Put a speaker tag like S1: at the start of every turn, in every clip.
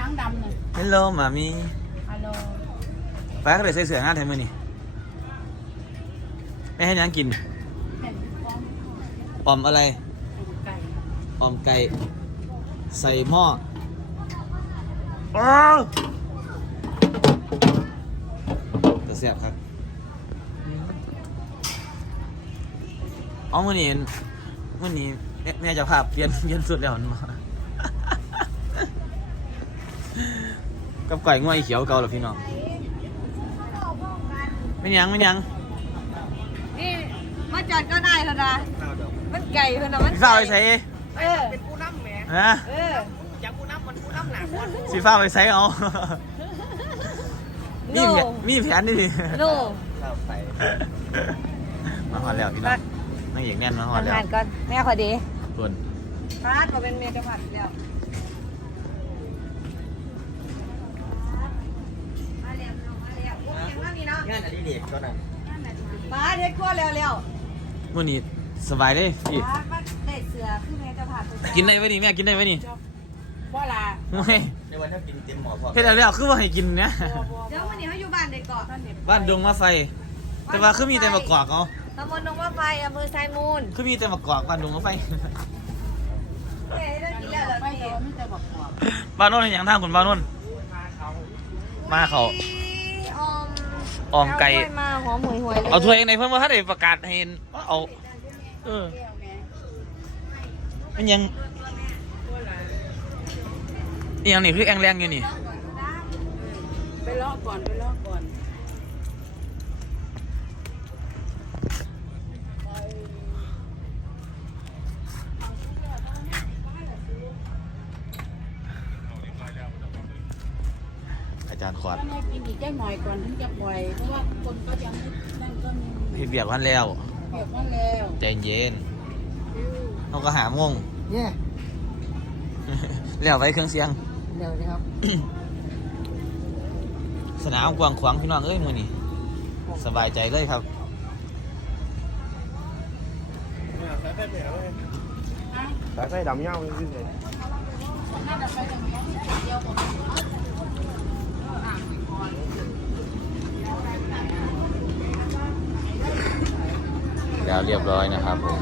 S1: งดำเลย
S2: ฮัลโหลมามี
S1: ฮัลโหล
S2: ไปก็เลยใส่เสื้องานแทนมือนี่ไม่ให้ยังกิน
S1: เป็นฟ้อง
S2: ออมอะไร
S1: ไก่
S2: ออมไก่ใส่หม้ออ้าวจะเสียบครับเอามื่อนี้แม่จะพาเปลี่ยนสุดแล้วมันมากับไก่ง่วยเขียวเก่าหรอพี่น้องไม่ยัง
S3: นี่มาจัดก็ได้เถอะนะมันไก่เถอะนะมัน
S2: สีฟ้าไปใส่
S1: เป็นผู้นำแหม
S2: ฮะ
S1: อยากผู้นำมันผู้นำหนักคน
S2: สีฟ้าไปใส่เอา
S3: โน่
S2: มีแผนดิ
S3: โน่
S2: มาหอดแล้วพี่น้องนั่งอย่างแน่นมาหอดแล้ว
S3: ทำงานก่อนแม่ขอดี
S2: ส่วน
S3: พาดก็เป็นเมียจะผัดแล้วมาเรียบโอ้ยยังว่ามีเนาะ
S2: งานอดิเรกก็นั่น
S3: มาเด็ดขั้วเร็ว
S2: มื่อนี้สบายเลยพี่
S3: ๆพาดมาได้เสือคือเมียจะผัด
S2: กินได้ไหมนี่แม่กินได้ไหมนี่
S1: ว่าลา
S2: ไม่
S4: ในวันถ้ากินเต็มหมอพอ
S2: เฮ็ดแล้วคือว่าให้กินเนี่ย
S3: เดี๋ยววันนี้เขาอยู่บ้านเด็กเกาะ
S2: บ้านดงมาไฟ แต่ว่าคือมีแต่มะกอกเอา
S3: ตำบลดงว่าไฟอำเภอไซมูล
S2: คือมีแต่มะกอกบ้านดงมาไฟ
S3: แม่ได้กินแล้วเหรอ
S1: ไม่
S3: พี่
S1: โดนไม่จะบอกว่า
S2: บ้านโน้นเห็นอย่างทางคุณบ้านโน้นมาเขา ออมไก่
S3: เอาถ้วยมาหอมหวยๆเลย
S2: เอาถ้วยในเพิ่นว่าถ้าได้ประกาศให้เห็นว่าเอามันยังอีกอย่างนี่คือแองแรงอยู่นี่
S1: ไปลอกก่อนไปลอกก่อน
S2: อาจารย์ขวด
S1: ถ้าแม่กินอีกแค่หน่อยก่อนถึงจะปล่อยเพราะว่าคนก็ยังนั่นก็มี
S2: เฮ็ดเบียกพันแล้ว
S1: เก็บมาแล้ว
S2: ใจเย็นเราก็หาโมง
S1: เนี่ย
S2: แล้วไปเครื่องเสียง
S1: เดี๋ยวนะครับ
S2: สนามกว้างขวางพี่น้องเอ้ยมื้อนี้สบายใจเลยครับ
S4: สายไฟดำเงาเลย
S1: น่าจะไปตรงนี้เดียวผมอ่างไปก่อน
S2: แล้วเรียบร้อยนะครับผม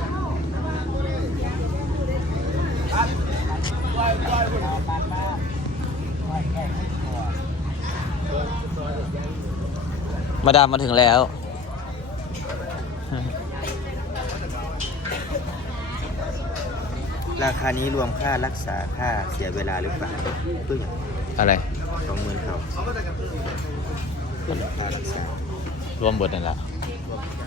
S2: มาดามมาถึงแล้ว
S4: ราคานี้รวมค่ารักษาค่าเสียเวลาหรือเปล่าปึ้ง
S2: อะไร
S4: 20,000เขาค่ารักษาร
S2: วมเบิดนั่นแหละ
S4: รวมทุกอย่าง